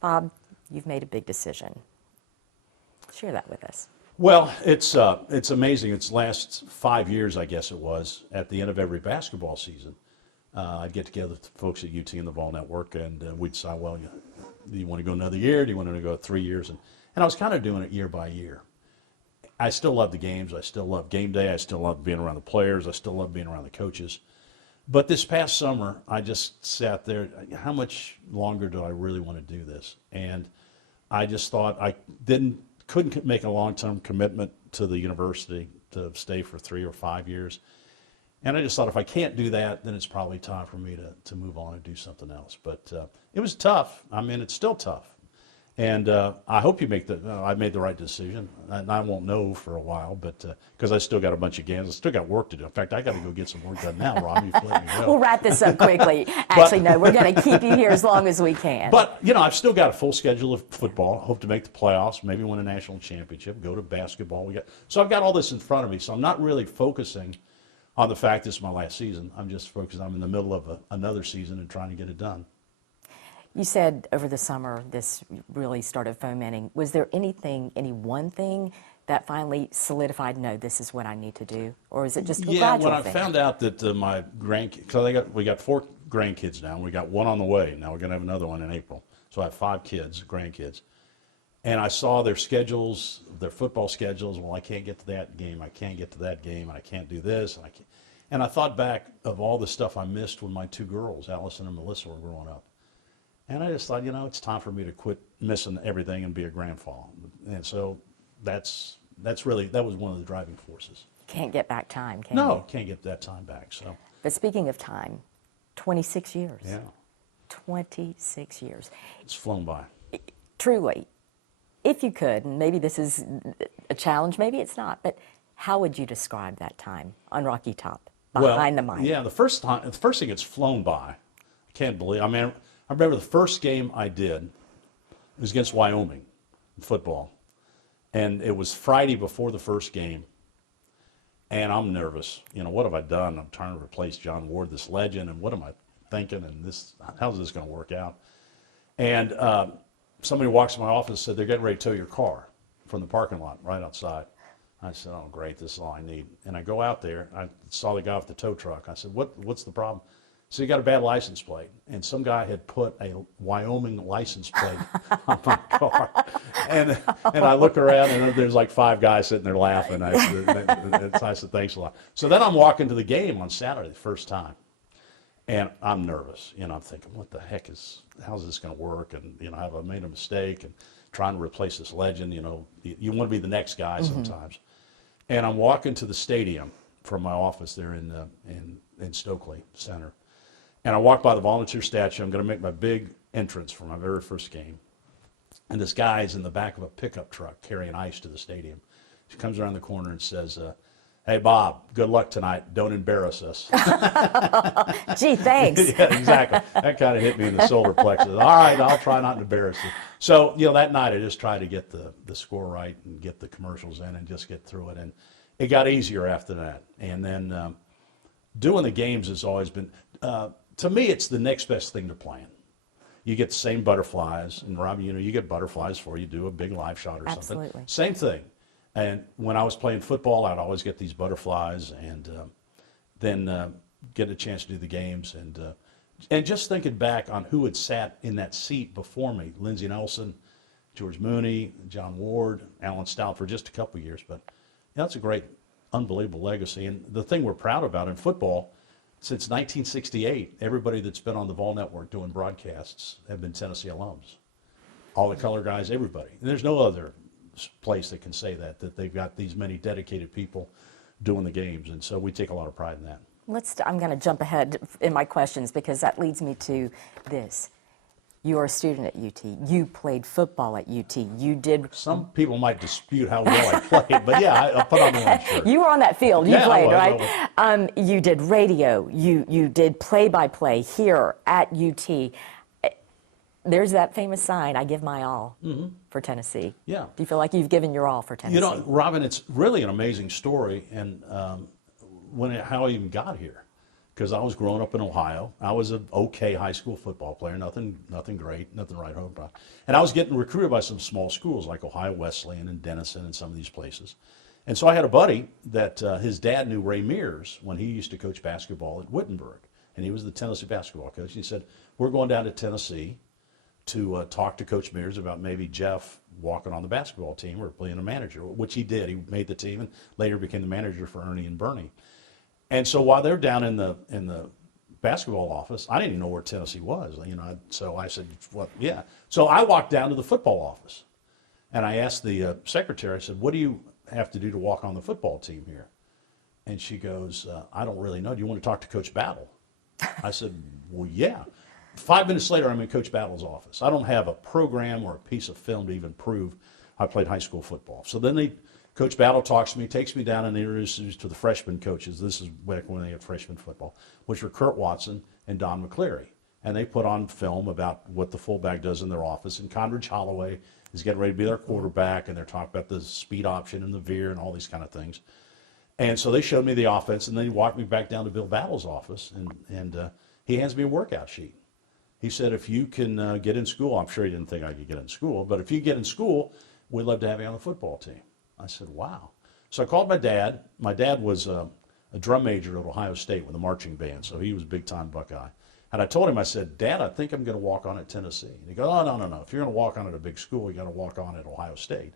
Bob, you've made a big decision. Share that with us. Well, it's amazing. It's last 5 years, I guess it was, at the end of every basketball season. I'd get together with the folks at UT and the Vol Network, and we'd decide, well, do you want to go another year? Do you want to go 3 years? And I was kind of doing it year by year. I still love the games. I still love game day. I still love being around the players. I still love being around the coaches. But this past summer, I just sat there, how much longer do I really want to do this? And I just thought I couldn't make a long-term commitment to the university to stay for 3 or 5 years. And I just thought if I can't do that, then it's probably time for me to move on and do something else. But it was tough. I mean, it's still tough. And I hope you I made the right decision. And I won't know for a while, but because I still got a bunch of games. I still got work to do. In fact, I got to go get some work done now, Rob. You've let me go. We'll wrap this up quickly. Actually, no, we're going to keep you here as long as we can. But, I've still got a full schedule of football. Hope to make the playoffs, maybe win a national championship, go to basketball. So I've got all this in front of me. So I'm not really focusing on the fact this is my last season. I'm just focused. I'm in the middle of another season and trying to get it done. You said over the summer this really started fomenting. Was there any one thing that finally solidified, no, this is what I need to do? Or is it just a gradual when thing? I found out that my grandkids, because we got 4 grandkids now, and we got 1 on the way. Now we're going to have another one in April. So I have 5 grandkids. And I saw their schedules, their football schedules. Well, I can't get to that game. I can't get to that game. And I can't do this. And I thought back of all the stuff I missed when my 2 girls, Allison and Melissa, were growing up. And I just thought, it's time for me to quit missing everything and be a grandfather. And so that was one of the driving forces. Can't get back time, can you? No, can't get that time back. So. But speaking of time, 26 years. Yeah. 26 years. It's flown by. Truly, if you could, and maybe this is a challenge, maybe it's not, but how would you describe that time on Rocky Top, behind the mic? Yeah, the first thing it's flown by. I can't believe. I remember the first game I did, it was against Wyoming in football. And it was Friday before the first game. And I'm nervous. What have I done? I'm trying to replace John Ward, this legend, and what am I thinking? And how's this going to work out? And somebody walks in my office and said, they're getting ready to tow your car from the parking lot right outside. I said, oh, great, this is all I need. And I go out there. I saw the guy with the tow truck. I said, what's the problem? So he got a bad license plate, and some guy had put a Wyoming license plate on my car. And I look around, and there's like 5 guys sitting there laughing. I said, thanks a lot. So then I'm walking to the game on Saturday, the first time, and I'm nervous. I'm thinking, what the heck how's this going to work? And, have I made a mistake? And trying to replace this legend, you want to be the next guy sometimes. And I'm walking to the stadium from my office there in Stokely Center. And I walk by the volunteer statue. I'm going to make my big entrance for my very first game. And this guy is in the back of a pickup truck carrying ice to the stadium. He comes around the corner and says, hey, Bob, good luck tonight. Don't embarrass us. Gee, thanks. Yeah, exactly. That kind of hit me in the solar plexus. All right, I'll try not to embarrass you. So, that night I just tried to get the score right and get the commercials in and just get through it. And it got easier after that. And then doing the games has always been... to me, it's the next best thing to playing. You get the same butterflies, and Robbie, you get butterflies before you do a big live shot or something. Absolutely. Same thing. And when I was playing football, I'd always get these butterflies, and then get a chance to do the games, and just thinking back on who had sat in that seat before me: Lindsey Nelson, George Mooney, John Ward, Alan Stout for just a couple of years. But that's a great, unbelievable legacy. And the thing we're proud about in football. Since 1968, everybody that's been on the Vol Network doing broadcasts have been Tennessee alums. All the color guys, everybody. And there's no other place that can say that they've got these many dedicated people doing the games. And so we take a lot of pride in that. I'm going to jump ahead in my questions because that leads me to this. You are a student at UT. You played football at UT. You did. Some people might dispute how well I played, but yeah, I put on the one shirt. You were on that field. You played, I was, right? You did radio. You did play-by-play here at UT. There's that famous sign, I give my all for Tennessee. Yeah. Do you feel like you've given your all for Tennessee? Robin, it's really an amazing story, and how I even got here. because I was growing up in Ohio. I was an okay high school football player, nothing great, nothing right home about. And I was getting recruited by some small schools like Ohio Wesleyan and Denison and some of these places. And so I had a buddy that his dad knew Ray Mears when he used to coach basketball at Wittenberg. And he was the Tennessee basketball coach. He said, we're going down to Tennessee to talk to Coach Mears about maybe Jeff walking on the basketball team or being a manager, which he did. He made the team and later became the manager for Ernie and Bernie. And so while they're down in the basketball office, I didn't even know where Tennessee was. So I said, "Well, yeah." So I walked down to the football office, and I asked the secretary. I said, "What do you have to do to walk on the football team here?" And she goes, "I don't really know. Do you want to talk to Coach Battle?" I said, "Well, yeah." 5 minutes later, I'm in Coach Battle's office. I don't have a program or a piece of film to even prove I played high school football. So then Coach Battle talks to me, takes me down and introduces me to the freshman coaches. This is back when they had freshman football, which were Kurt Watson and Don McCleary. And they put on film about what the fullback does in their office. And Condridge Holloway is getting ready to be their quarterback, and they're talking about the speed option and the veer and all these kind of things. And so they showed me the offense, and then he walked me back down to Bill Battle's office, and he hands me a workout sheet. He said, if you can get in school, I'm sure he didn't think I could get in school, but if you get in school, we'd love to have you on the football team. I said, wow. So I called my dad. My dad was a drum major at Ohio State with a marching band, so he was a big-time Buckeye. And I told him, I said, Dad, I think I'm going to walk on at Tennessee. And he goes, oh, no. If you're going to walk on at a big school, you got to walk on at Ohio State.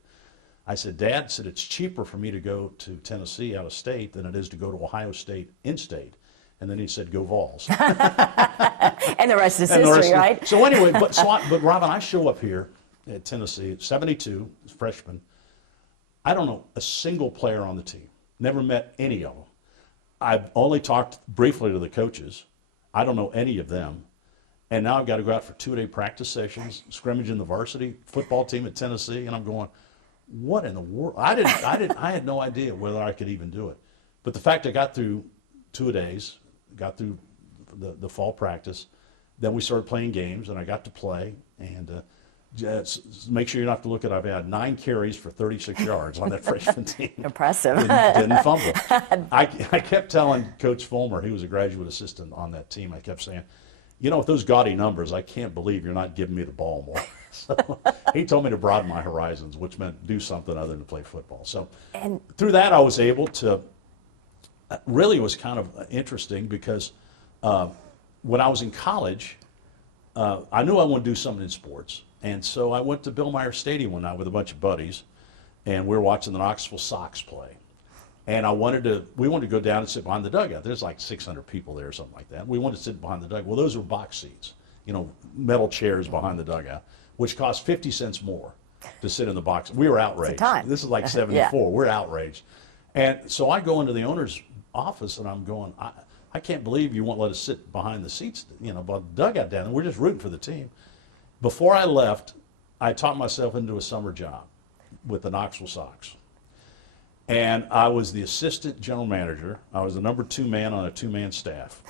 I said, Dad, it's cheaper for me to go to Tennessee out of state than it is to go to Ohio State in-state. And then he said, go Vols. And the rest is history, right? So anyway, but Robin, I show up here at Tennessee, 72, freshman. I don't know a single player on the team. Never met any of them. I've only talked briefly to the coaches. I don't know any of them. And now I've got to go out for 2-day practice sessions, scrimmage in the varsity football team at Tennessee, and I'm going, what in the world? I had no idea whether I could even do it. But the fact I got through 2 days, got through the fall practice, then we started playing games, and I got to play. And just make sure you don't have to look at it. I've had 9 carries for 36 yards on that freshman team. Impressive. Didn't fumble. I kept telling Coach Fulmer, he was a graduate assistant on that team, I kept saying, with those gaudy numbers, I can't believe you're not giving me the ball more. So he told me to broaden my horizons, which meant do something other than play football. So through that, I was able to, really was kind of interesting because when I was in college, I knew I wanted to do something in sports. And so I went to Bill Meyer Stadium one night with a bunch of buddies, and we were watching the Knoxville Sox play. And we wanted to go down and sit behind the dugout. There's like 600 people there or something like that. We wanted to sit behind the dugout. Well, those were box seats, metal chairs behind the dugout, which cost 50 cents more to sit in the box. We were outraged. This is like 74. Yeah. We're outraged. And so I go into the owner's office, and I'm going, I can't believe you won't let us sit behind the seats, by the dugout down there. We're just rooting for the team. Before I left, I talked myself into a summer job with the Knoxville Sox. And I was the assistant general manager. I was the number 2 man on a 2-man staff.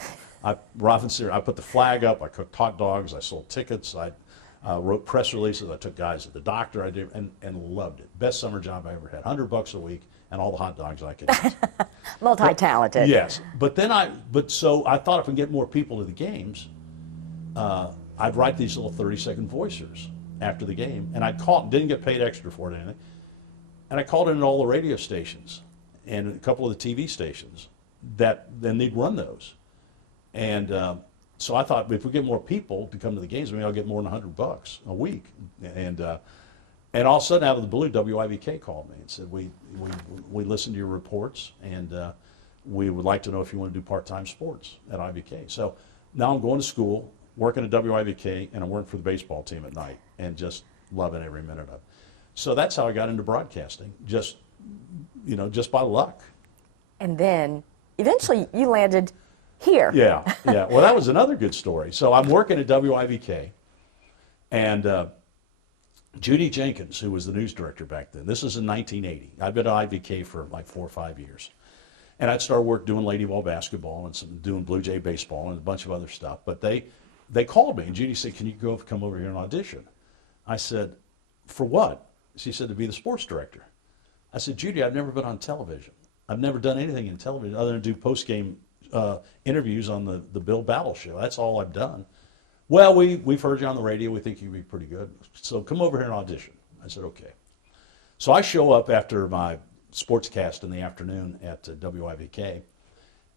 I put the flag up. I cooked hot dogs. I sold tickets. I wrote press releases. I took guys to the doctor. I did, and loved it. Best summer job I ever had. $100 a week and all the hot dogs I could eat. Multi-talented. Yes. So I thought if I can get more people to the games, I'd write these little 30-second voicers after the game, and I'd call, didn't get paid extra for it or anything, and I called in all the radio stations and a couple of the TV stations that then they'd run those. And so I thought if we get more people to come to the games, maybe I'll get more than $100 a week. And all of a sudden, out of the blue, WIVK called me and said, we listened to your reports, and we would like to know if you want to do part-time sports at IVK. So now I'm going to school, working at WIVK, and I'm working for the baseball team at night, and just loving every minute of it. So that's how I got into broadcasting, just by luck. And then eventually you landed here. Yeah. Well, that was another good story. So I'm working at WIVK, and Judy Jenkins, who was the news director back then, this is in 1980. I've been at IVK for like 4 or 5 years. And I'd started work doing Lady Ball basketball and doing Blue Jay baseball and a bunch of other stuff. But they called me, and Judy said, can you come over here and audition? I said, for what? She said, to be the sports director. I said, Judy, I've never been on television. I've never done anything in television other than do post-game interviews on the Bill Battle Show. That's all I've done. Well, we've heard you on the radio. We think you'd be pretty good. So come over here and audition. I said, okay. So I show up after my sportscast in the afternoon at WIVK,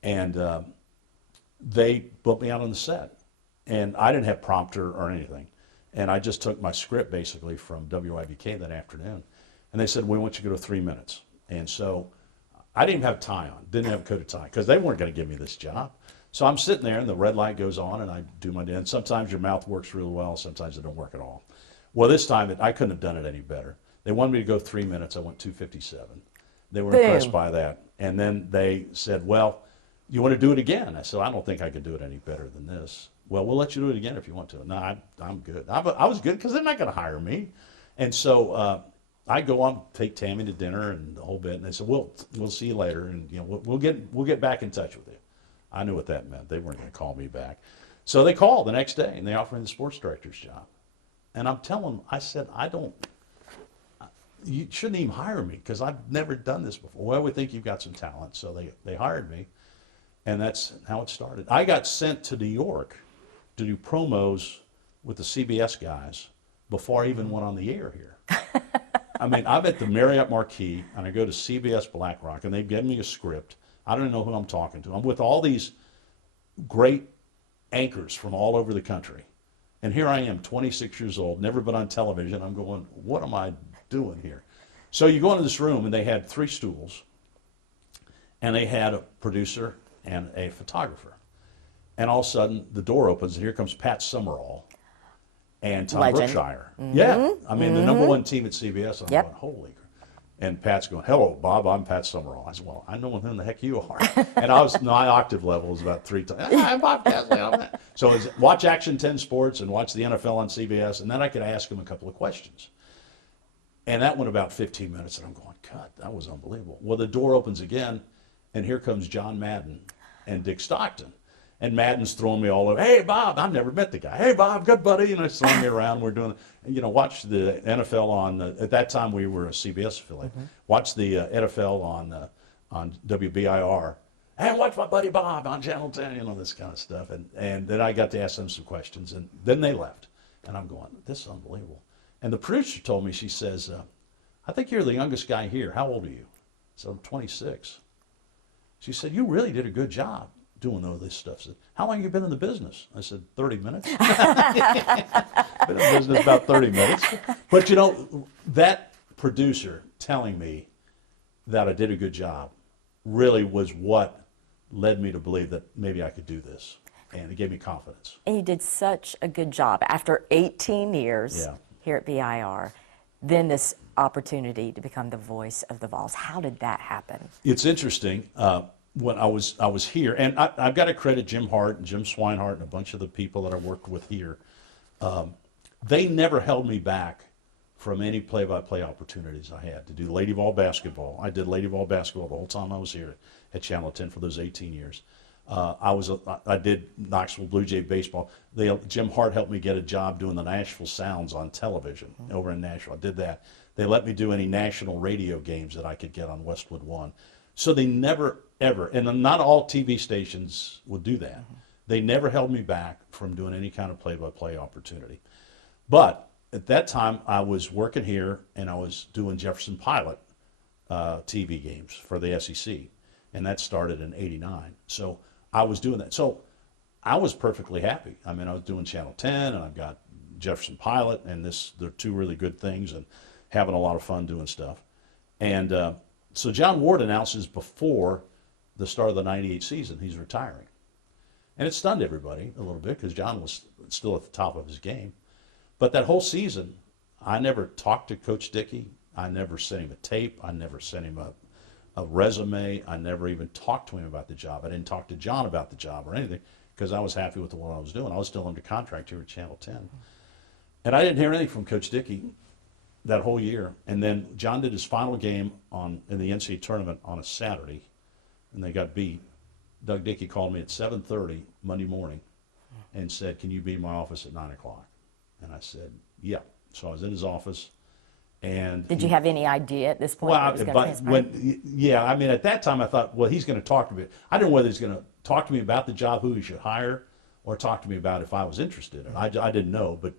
and they put me out on the set. And I didn't have prompter or anything. And I just took my script basically from WIVK that afternoon. And they said, we want you to go to 3 minutes. And so I didn't even have a tie on, didn't have a coat of tie, because they weren't going to give me this job. So I'm sitting there, and the red light goes on, and I do my dance. Sometimes your mouth works really well, sometimes it don't work at all. Well, this time, I couldn't have done it any better. They wanted me to go 3 minutes. I went 2:57. They were impressed by that. And then they said, well, you want to do it again? I said, I don't think I can do it any better than this. Well, we'll let you do it again if you want to. No, I'm good. I was good because they're not going to hire me. And so I go on, take Tammy to dinner and the whole bit. And they said, we'll see you later, and we'll get back in touch with you. I knew what that meant. They weren't going to call me back. So they called the next day, and they offered me the sports director's job. And I'm telling them, I said, you shouldn't even hire me because I've never done this before. Well, we think you've got some talent. So they hired me, and that's how it started. I got sent to New York to do promos with the CBS guys before I even went on the air here. I mean, I'm at the Marriott Marquis, and I go to CBS Black Rock, and they give me a script. I don't even know who I'm talking to. I'm with all these great anchors from all over the country. And here I am, 26 years old, never been on television. I'm going, what am I doing here? So you go into this room, and they had 3 stools, and they had a producer and a photographer. And all of a sudden, the door opens, and here comes Pat Summerall and Tom Legend. Brookshire. Mm-hmm. Yeah, I mean, the #1 team at CBS. I'm going, holy. And Pat's going, hello, Bob, I'm Pat Summerall. I said, well, I know who in the heck you are. And my octave level was about 3 times. I'm Bob Kesling. So it was watch Action 10 Sports and watch the NFL on CBS, and then I could ask him a couple of questions. And that went about 15 minutes, and I'm going, God, that was unbelievable. Well, the door opens again, and here comes John Madden and Dick Stockton. And Madden's throwing me all over. Hey, Bob, I've never met the guy. Hey, Bob, good buddy. Throwing me around. We're doing, watch the NFL on, at that time we were a CBS affiliate. Mm-hmm. Watch the NFL on WBIR. And watch my buddy Bob on Channel 10, this kind of stuff. And then I got to ask them some questions. And then they left. And I'm going, this is unbelievable. And the producer told me, she says, I think you're the youngest guy here. How old are you? So I'm 26. She said, you really did a good job doing all this stuff. Said, how long have you been in the business? I said, 30 minutes. Been in the business about 30 minutes. But that producer telling me that I did a good job really was what led me to believe that maybe I could do this. And it gave me confidence. And you did such a good job. After 18 years here at BIR, then this opportunity to become the voice of the Vols. How did that happen? It's interesting. When I was here, and I've got to credit Jim Hart and Jim Swinehart and a bunch of the people that I worked with here. They never held me back from any play-by-play opportunities I had to do Lady Vol basketball. I did Lady Vol basketball the whole time I was here at Channel 10 for those 18 years. I did Knoxville Blue Jay baseball. Jim Hart helped me get a job doing the Nashville Sounds on television over in Nashville. I did that. They let me do any national radio games that I could get on Westwood One. So they never, ever, and not all TV stations would do that. Mm-hmm. They never held me back from doing any kind of play-by-play opportunity. But at that time, I was working here, and I was doing Jefferson Pilot TV games for the SEC, and that started in '89. So I was doing that. So I was perfectly happy. I mean, I was doing Channel 10, and I've got Jefferson Pilot, and they're 2 really good things, and having a lot of fun doing stuff. And so John Ward announces before the start of the '98 season he's retiring. And it stunned everybody a little bit because John was still at the top of his game. But that whole season, I never talked to Coach Dickey. I never sent him a tape. I never sent him a resume. I never even talked to him about the job. I didn't talk to John about the job or anything because I was happy with what I was doing. I was still under contract here at Channel 10. And I didn't hear anything from Coach Dickey that whole year. And then John did his final game in the NCAA tournament on a Saturday, and they got beat. Doug Dickey called me at 7:30 Monday morning and said, can you be in my office at 9 o'clock? And I said, yeah. So I was in his office. And did you have any idea at this point? Well, I mean, at that time I thought, well, he's going to talk to me. I didn't know whether he's going to talk to me about the job, who you should hire, or talk to me about if I was interested. And I didn't know, but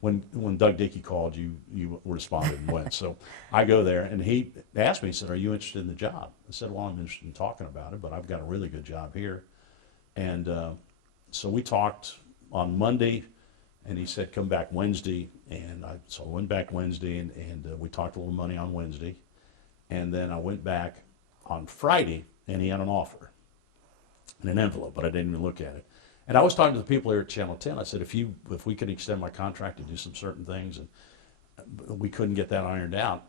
when Doug Dickey called, you responded and went. So I go there, and he asked me, he said, "Are you interested in the job?" I said, "Well, I'm interested in talking about it, but I've got a really good job here." And so we talked on Monday, and he said, "Come back Wednesday." And so I went back Wednesday, and we talked a little money on Wednesday. And then I went back on Friday, and he had an offer in an envelope, but I didn't even look at it. And I was talking to the people here at Channel 10. I said, if we could extend my contract to do some certain things, and we couldn't get that ironed out.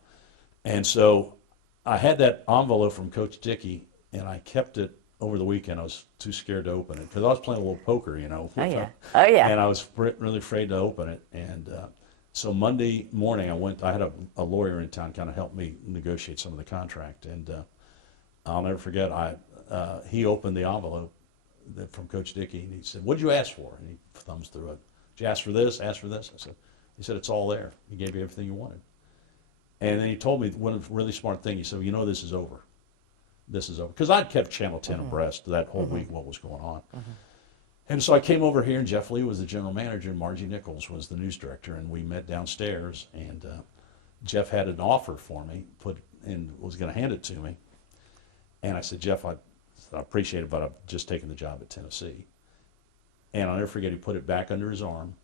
And so I had that envelope from Coach Dickey, and I kept it over the weekend. I was too scared to open it because I was playing a little poker, you know. Oh, yeah. Oh, yeah. And I was really afraid to open it. And so Monday morning I had a lawyer in town kind of help me negotiate some of the contract. And I'll never forget, he opened the envelope from Coach Dickey, and he said, "What did you ask for?" And he thumbs through it. "Did you ask for this? Ask for this?" He said, "It's all there. He gave you everything you wanted." And then he told me one really smart thing. He said, "You know, this is over. This is over." Because I'd kept Channel 10 abreast that whole week what was going on. And so I came over here, and Jeff Lee was the general manager, and Margie Nichols was the news director, and we met downstairs, and Jeff had an offer for me, was going to hand it to me. And I said, "Jeff, I appreciate it, but I've just taken the job at Tennessee." And I'll never forget, he put it back under his arm,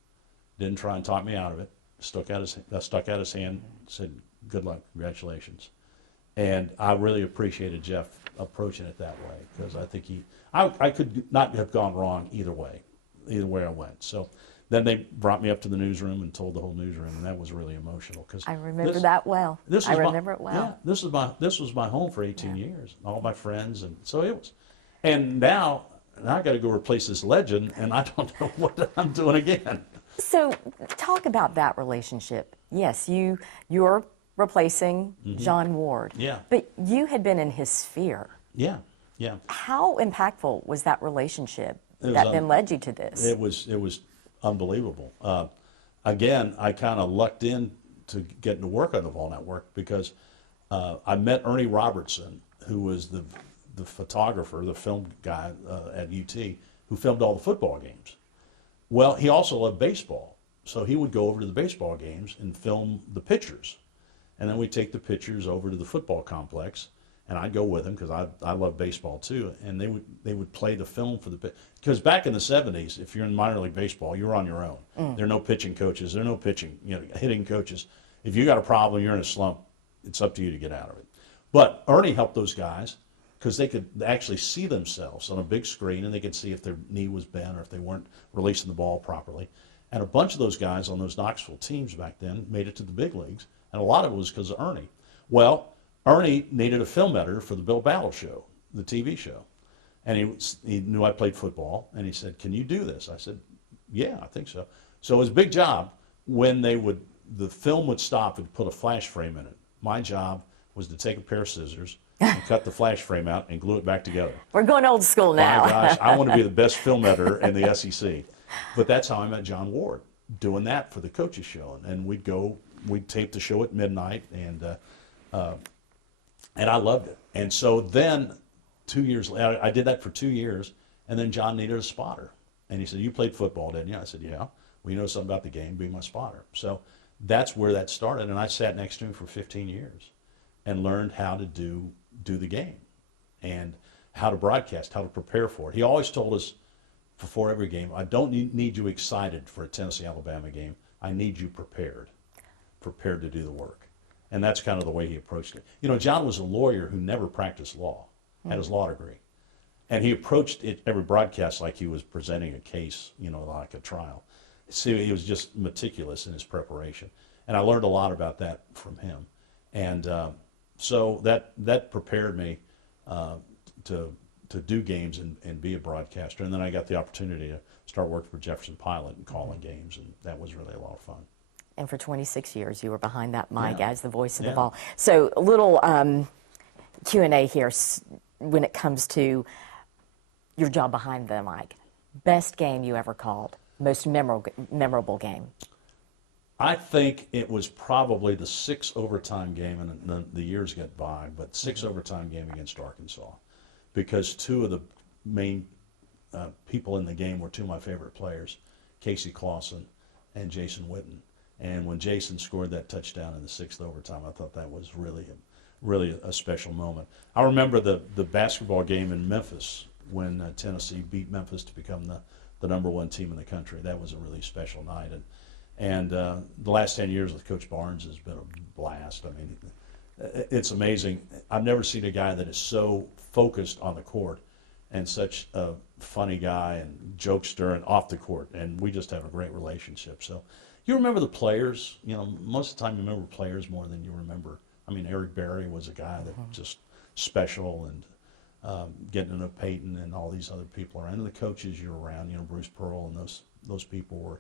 didn't try and talk me out of it, stuck out his hand, said, "Good luck, congratulations." And I really appreciated Jeff approaching it that way, because I think I could not have gone wrong either way I went. So then they brought me up to the newsroom and told the whole newsroom, and that was really emotional. Cause I remember that well. I remember it well. Yeah, this was my home for 18 years, all my friends, and so it was. And now I got to go replace this legend, and I don't know what I'm doing again. So talk about that relationship. Yes, you're replacing John Ward. Yeah. But you had been in his sphere. Yeah, yeah. How impactful was that relationship that then led you to this? It was unbelievable. Again, I kind of lucked in to getting to work on the Vol Network because I met Ernie Robertson, who was the photographer, the film guy at UT, who filmed all the football games. Well, he also loved baseball, so he would go over to the baseball games and film the pitchers. And then we'd take the pitchers over to the football complex, and I'd go with him because I love baseball too. And they would play the film for the because back in the 70s, if you're in minor league baseball, you're on your own. There are no pitching coaches. There are no hitting coaches. If you got a problem, you're in a slump, it's up to you to get out of it. But Ernie helped those guys because they could actually see themselves on a big screen, and they could see if their knee was bent or if they weren't releasing the ball properly. And a bunch of those guys on those Knoxville teams back then made it to the big leagues, and a lot of it was because of Ernie. Well, Ernie needed a film editor for the Bill Battle show, the TV show. And he knew I played football, and he said, "Can you do this?" I said, "Yeah, I think so." So it was a big job. When the film would stop and put a flash frame in it, my job was to take a pair of scissors and cut the flash frame out and glue it back together. We're going old school now. My gosh, I want to be the best film editor in the SEC. But that's how I met John Ward, doing that for the coaches show. And we'd tape the show at midnight, and I loved it. And so then 2 years later, I did that for 2 years, and then John needed a spotter. And he said, "You played football, didn't you?" I said, "Yeah." "Well, you know something about the game, be my spotter." So that's where that started, and I sat next to him for 15 years and learned how to do the game and how to broadcast, how to prepare for it. He always told us before every game, "I don't need you excited for a Tennessee-Alabama game. I need you prepared to do the work." And that's kind of the way he approached it. You know, John was a lawyer who never practiced law, had his law degree. And he approached every broadcast like he was presenting a case, like a trial. See, he was just meticulous in his preparation. And I learned a lot about that from him. And so that prepared me to do games and be a broadcaster. And then I got the opportunity to start working for Jefferson Pilot and calling games, and that was really a lot of fun. And for 26 years, you were behind that mic Yeah. as the voice of Yeah. the Vol. So a little Q&A here when it comes to your job behind the mic. Best game you ever called, most memorable game? I think it was probably the 6 overtime game, and the years get by, but 6 overtime game against Arkansas, because 2 of the main people in the game were two of my favorite players, Casey Clausen and Jason Witten. And when Jason scored that touchdown in the 6th overtime, I thought that was really a special moment. I remember the basketball game in Memphis when Tennessee beat Memphis to become the #1 team in the country. That was a really special night. And the last 10 years with Coach Barnes has been a blast. I mean, it's amazing. I've never seen a guy that is so focused on the court and such a funny guy and jokester and off the court. And we just have a great relationship. So you remember the players. You know, most of the time you remember players more than you remember. I mean, Eric Berry was a guy that just special, and getting to know Peyton and all these other people around, and the coaches you're around, you know, Bruce Pearl and those people were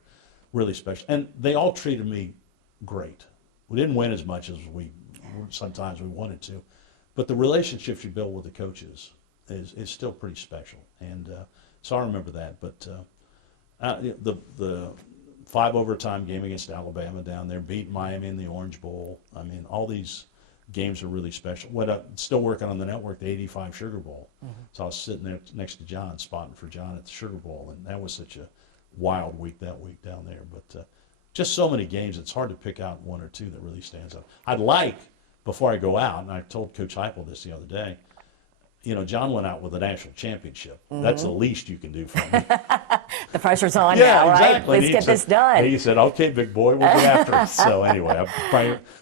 really special. And they all treated me great. We didn't win as much as sometimes we wanted to, but the relationships you build with the coaches is still pretty special. And so I remember that. But the 5 overtime game against Alabama down there, beat Miami in the Orange Bowl. I mean, all these games are really special. Still working on the network, the '85 Sugar Bowl. So I was sitting there next to John, spotting for John at the Sugar Bowl, and that was such a wild week that week down there. But just so many games, it's hard to pick out one or two that really stands out. I'd like, before I go out, and I told Coach Heupel this the other day, you know, John went out with a national championship. That's the least you can do for me. The pressure's on now, right? Exactly. Let's get this done. He said, "Okay, big boy, we'll get after it." So anyway,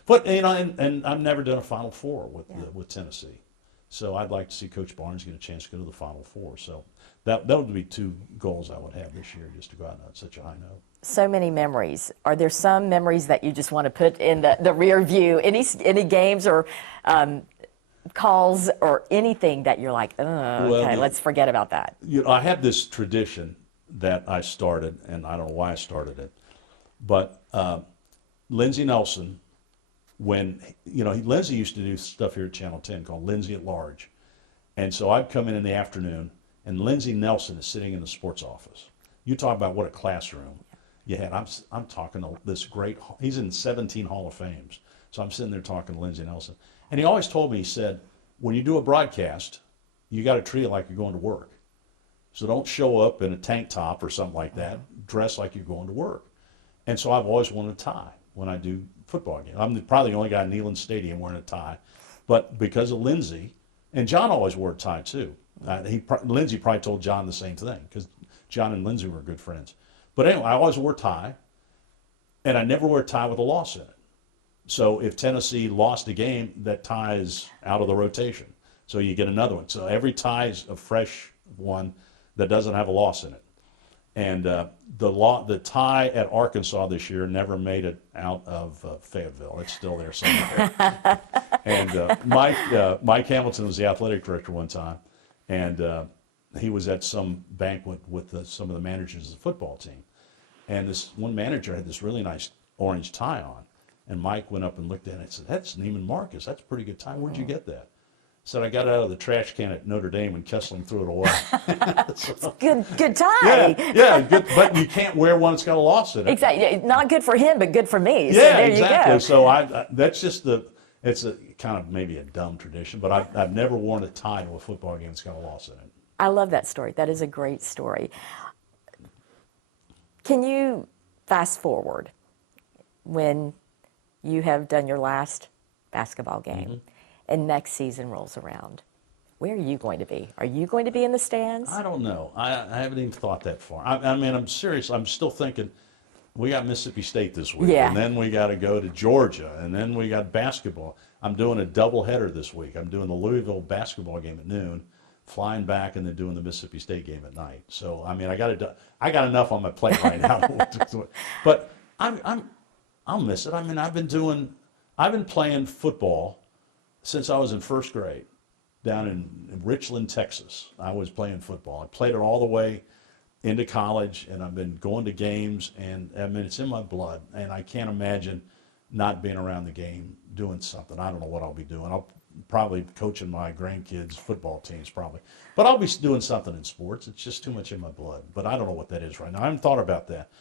but you know, and I've never done a Final Four with Tennessee, so I'd like to see Coach Barnes get a chance to go to the Final Four. So that would be 2 goals I would have this year, just to go out on such a high note. So many memories. Are there some memories that you just want to put in the rear view? Any games or calls or anything that you're like, okay, let's forget about that? You know, I have this tradition that I started, and I don't know why I started it, but Lindsey Nelson, when, you know, Lindsey used to do stuff here at Channel 10 called Lindsey at Large. And so I'd come in the afternoon, and Lindsey Nelson is sitting in the sports office. You talk about what a classroom you had. I'm talking to this great, he's in 17 Hall of Fames. So I'm sitting there talking to Lindsey Nelson. And he always told me, he said, when you do a broadcast, you got to treat it like you're going to work. So don't show up in a tank top or something like that. Dress like you're going to work. And so I've always worn a tie when I do football games. I'm probably the only guy in Neyland Stadium wearing a tie. But because of Lindsey, and John always wore a tie too. Lindsey probably told John the same thing, because John and Lindsey were good friends. But anyway, I always wore a tie, and I never wear a tie with a loss in it. So if Tennessee lost a game, that tie is out of the rotation. So you get another one. So every tie is a fresh one that doesn't have a loss in it. And the tie at Arkansas this year never made it out of Fayetteville. It's still there somewhere. And Mike Hamilton was the athletic director one time, and he was at some banquet with some of the managers of the football team. And this one manager had this really nice orange tie on. And Mike went up and looked at it and said, "That's Neiman Marcus. That's a pretty good tie. Where'd you get that?" I said, "I got it out of the trash can at Notre Dame when Kesling threw it away." So, good tie. Yeah, good, but you can't wear one that's got a loss in it. Exactly. Not good for him, but good for me. Yeah, so there exactly. you go. So that's just it's a kind of maybe a dumb tradition, but I've never worn a tie to a football game that's got a loss in it. I love that story. That is a great story. Can you fast forward when you have done your last basketball game and next season rolls around? Where are you going to be? Are you going to be in the stands? I don't know. I haven't even thought that far. I mean, I'm serious. I'm still thinking, we got Mississippi State this week, and then we got to go to Georgia, and then we got basketball. I'm doing a doubleheader this week. I'm doing the Louisville basketball game at noon, flying back, and then doing the Mississippi State game at night. So I mean, I got enough on my plate right now. But I'll miss it. I mean, I've been playing football since I was in first grade down in Richland, Texas. I was playing football. I played it all the way into college, and I've been going to games, and I mean, it's in my blood, and I can't imagine not being around the game doing something. I don't know what I'll be doing. I'll probably coaching my grandkids' football teams probably. But I'll be doing something in sports. It's just too much in my blood. But I don't know what that is right now. I haven't thought about that.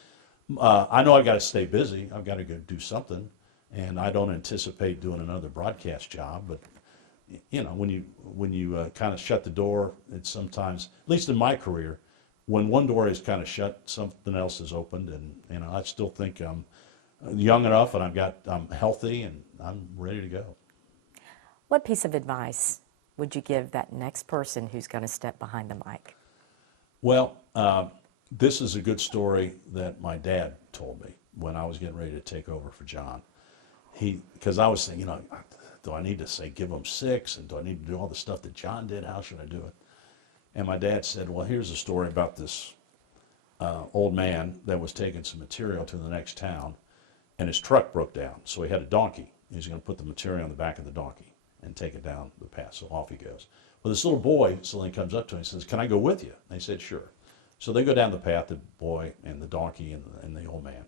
I know I've got to stay busy. I've got to go do something, and I don't anticipate doing another broadcast job. But you know, when you kind of shut the door, it's sometimes, at least in my career, when one door is kind of shut, something else is opened, and I still think I'm young enough, and I'm healthy, and I'm ready to go. What piece of advice would you give that next person who's going to step behind the mic? Well, this is a good story that my dad told me when I was getting ready to take over for John. Because I was thinking, do I need to say give him 6, and do I need to do all the stuff that John did? How should I do it? And my dad said, well, here's a story about this old man that was taking some material to the next town, and his truck broke down. So he had a donkey. He was going to put the material on the back of the donkey and take it down the path. So off he goes. Well, this little boy suddenly comes up to him and says, can I go with you? And he said, sure. So they go down the path, the boy and the donkey and the old man.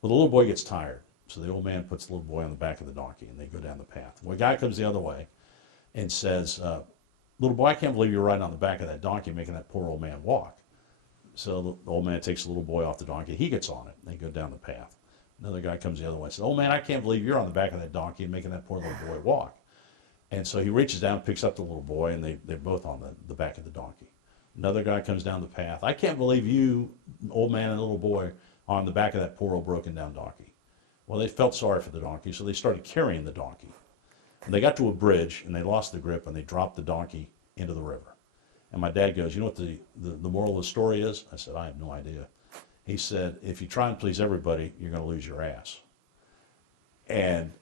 Well, the little boy gets tired. So the old man puts the little boy on the back of the donkey, and they go down the path. Well, a guy comes the other way and says, little boy, I can't believe you're riding on the back of that donkey, making that poor old man walk. So the old man takes the little boy off the donkey. He gets on it. They go down the path. Another guy comes the other way and says, old man, I can't believe you're on the back of that donkey and making that poor little boy walk. And so he reaches down, picks up the little boy, and they're both on the back of the donkey. Another guy comes down the path. I can't believe you, old man and little boy, are on the back of that poor old broken down donkey. Well, they felt sorry for the donkey, so they started carrying the donkey. And they got to a bridge, and they lost the grip, and they dropped the donkey into the river. And my dad goes, you know what the moral of the story is? I said, I have no idea. He said, if you try and please everybody, you're going to lose your ass. And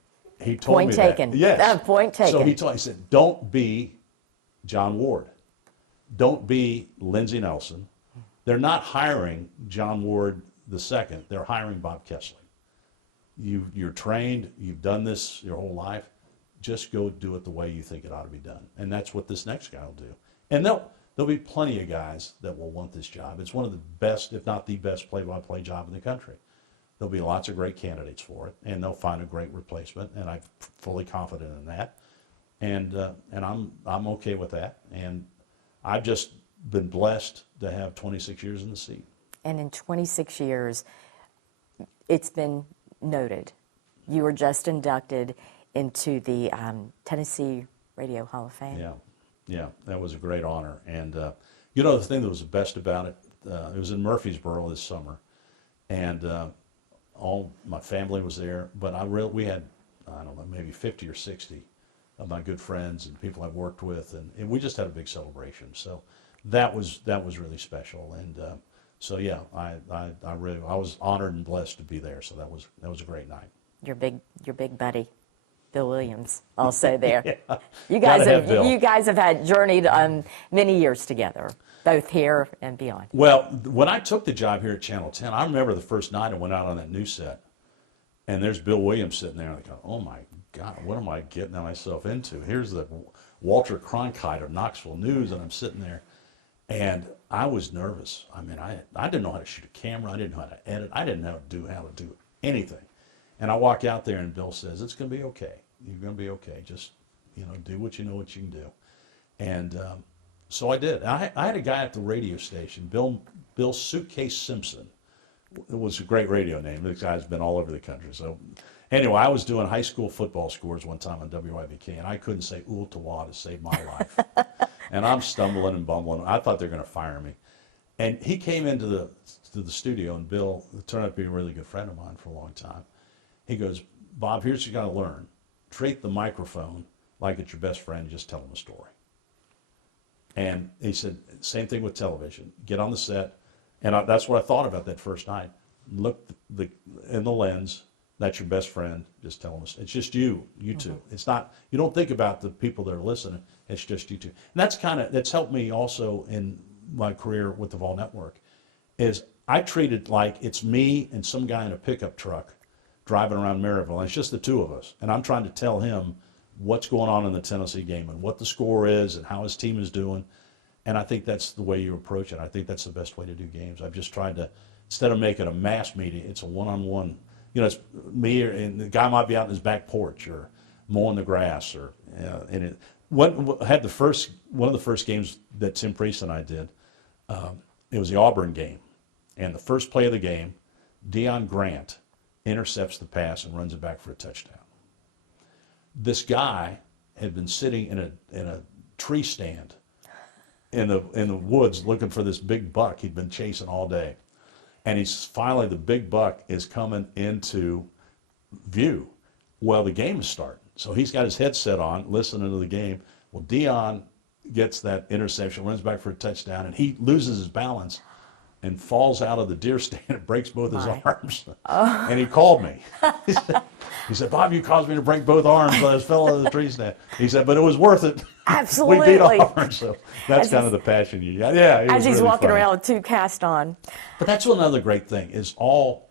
he told me that. Point taken. Yes. Point taken. So he said, don't be John Ward. Don't be Lindsey Nelson. They're not hiring John Ward II. They're hiring Bob Kesling. You're trained. You've done this your whole life. Just go do it the way you think it ought to be done. And that's what this next guy will do. And there'll be plenty of guys that will want this job. It's one of the best, if not the best, play-by-play job in the country. There'll be lots of great candidates for it, and they'll find a great replacement, and I'm fully confident in that. And I'm okay with that. And I've just been blessed to have 26 years in the seat. And in 26 years, it's been noted. You were just inducted into the Tennessee Radio Hall of Fame. Yeah, that was a great honor. And the thing that was the best about it, it was in Murfreesboro this summer, and all my family was there. But we had, I don't know, maybe 50 or 60 of my good friends and people I've worked with, and we just had a big celebration. So that was really special. And so yeah, I was honored and blessed to be there. So that was a great night. Your big buddy, Bill Williams, also there. Yeah. You guys have had journeyed many years together, both here and beyond. Well, when I took the job here at Channel 10, I remember the first night I went out on that news set, and there's Bill Williams sitting there, and I go, oh my God, what am I getting myself into? Here's the Walter Cronkite of Knoxville News, and I'm sitting there, and I was nervous. I mean, I didn't know how to shoot a camera. I didn't know how to edit. I didn't know how to do anything. And I walk out there, and Bill says, it's going to be okay. You're going to be okay. Just, do what you know what you can do. And so I did. I had a guy at the radio station, Bill Suitcase Simpson. It was a great radio name. This guy's been all over the country. So anyway, I was doing high school football scores one time on WIBK, and I couldn't say Ooltawa to save my life. And I'm stumbling and bumbling. I thought they were going to fire me. And he came into the studio, and Bill turned out to be a really good friend of mine for a long time. He goes, Bob, here's what you got to learn. Treat the microphone like it's your best friend and just tell them a story. And he said, same thing with television. Get on the set. And that's what I thought about that first night. Look in the lens. That's your best friend. Just tell them. It's just you two. It's not, you don't think about the people that are listening. It's just you two. And that's helped me also in my career with the Vol Network, is I treat it like it's me and some guy in a pickup truck driving around Maryville, and it's just the two of us. And I'm trying to tell him what's going on in the Tennessee game and what the score is and how his team is doing. And I think that's the way you approach it. I think that's the best way to do games. I've just tried to, instead of making a mass meeting, it's a one-on-one. It's me, and the guy might be out in his back porch or mowing the grass. One of the first games that Tim Priest and I did, it was the Auburn game. And the first play of the game, Deion Grant intercepts the pass and runs it back for a touchdown. This guy had been sitting in a tree stand in the woods looking for this big buck he'd been chasing all day. And he's finally, the big buck is coming into view. Well, the game is starting. So he's got his headset on, listening to the game. Well, Dion gets that interception, runs back for a touchdown, and he loses his balance and falls out of the deer stand and breaks both his arms. And he called me. He said, Bob, you caused me to break both arms. I just fell out of the tree stand. He said, but it was worth it. Absolutely. We beat Auburn. So that's kind of the passion you got. Yeah. As he's really walking funny. around with two cast on. But that's another great thing is all,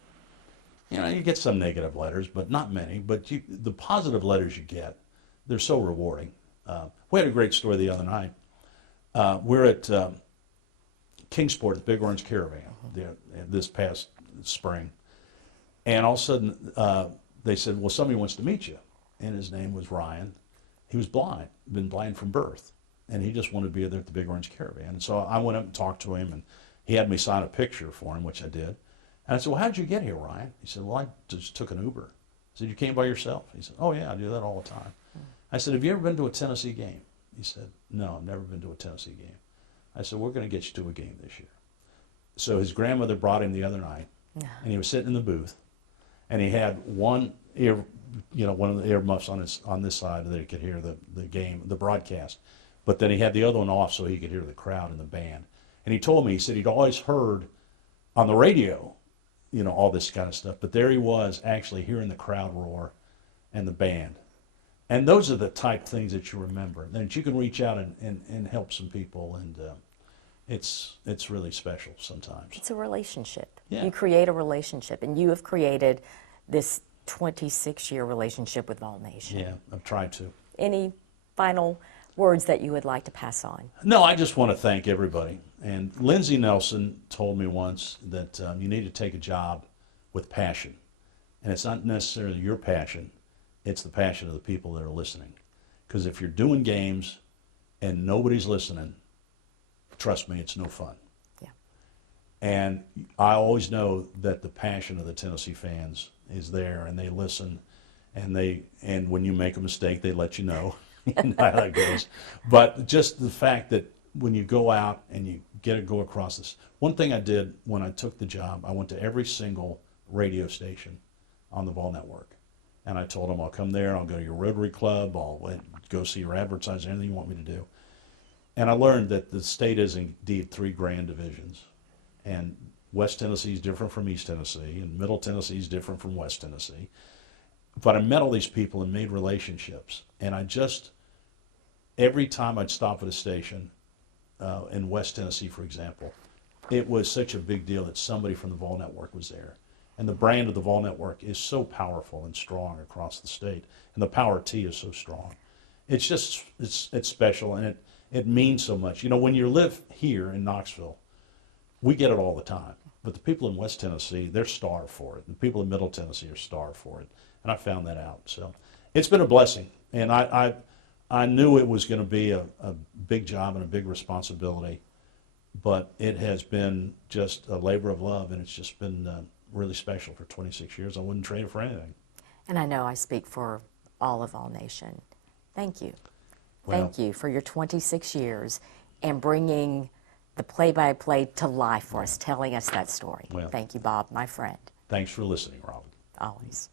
you get some negative letters, but not many. But the positive letters you get, they're so rewarding. We had a great story the other night. We're at Kingsport, the Big Orange Caravan, this past spring. And all of a sudden, they said, well, somebody wants to meet you. And his name was Ryan. He was blind, been blind from birth. And he just wanted to be there at the Big Orange Caravan. And so I went up and talked to him, and he had me sign a picture for him, which I did. And I said, well, how'd you get here, Ryan? He said, well, I just took an Uber. I said, you came by yourself? He said, oh, yeah, I do that all the time. I said, have you ever been to a Tennessee game? He said, no, I've never been to a Tennessee game. I said, we're going to get you to a game this year. So his grandmother brought him the other night, and he was sitting in the booth, and he had one ear, one of the earmuffs on this side that he could hear the game, the broadcast. But then he had the other one off so he could hear the crowd and the band. And he told me, he said he'd always heard on the radio, all this kind of stuff. But there he was actually hearing the crowd roar and the band. And those are the type of things that you remember, that you can reach out and help some people. And it's really special sometimes. It's a relationship. Yeah. You create a relationship, and you have created this 26-year relationship with Vol Nation. Yeah, I've tried to. Any final words that you would like to pass on? No, I just want to thank everybody. And Lindsey Nelson told me once that you need to take a job with passion. And it's not necessarily your passion, it's the passion of the people that are listening. Because if you're doing games and nobody's listening, trust me, it's no fun. Yeah. And I always know that the passion of the Tennessee fans is there, and they listen, and when you make a mistake, they let you know. You know how that goes. But just the fact that when you go out and you go across this. One thing I did when I took the job, I went to every single radio station on the Vol Network. And I told them, I'll come there, I'll go to your Rotary Club, I'll go see your advertising, anything you want me to do. And I learned that the state is indeed 3 grand divisions. And West Tennessee is different from East Tennessee, and Middle Tennessee is different from West Tennessee. But I met all these people and made relationships. And every time I'd stop at a station, in West Tennessee, for example, it was such a big deal that somebody from the Vol Network was there. And the brand of the Vol Network is so powerful and strong across the state. And the Power T is so strong. It's just, it's special, and it means so much. When you live here in Knoxville, we get it all the time. But the people in West Tennessee, they're starved for it. The people in Middle Tennessee are starved for it. And I found that out. So it's been a blessing. And I knew it was going to be a big job and a big responsibility. But it has been just a labor of love, and it's just been really special for 26 years. I wouldn't trade it for anything. And I know I speak for all of Vol Nation. Thank you. Well, Thank you for your 26 years and bringing the play-by-play to life for us, telling us that story. Well, thank you, Bob, my friend. Thanks for listening, Robin. Always.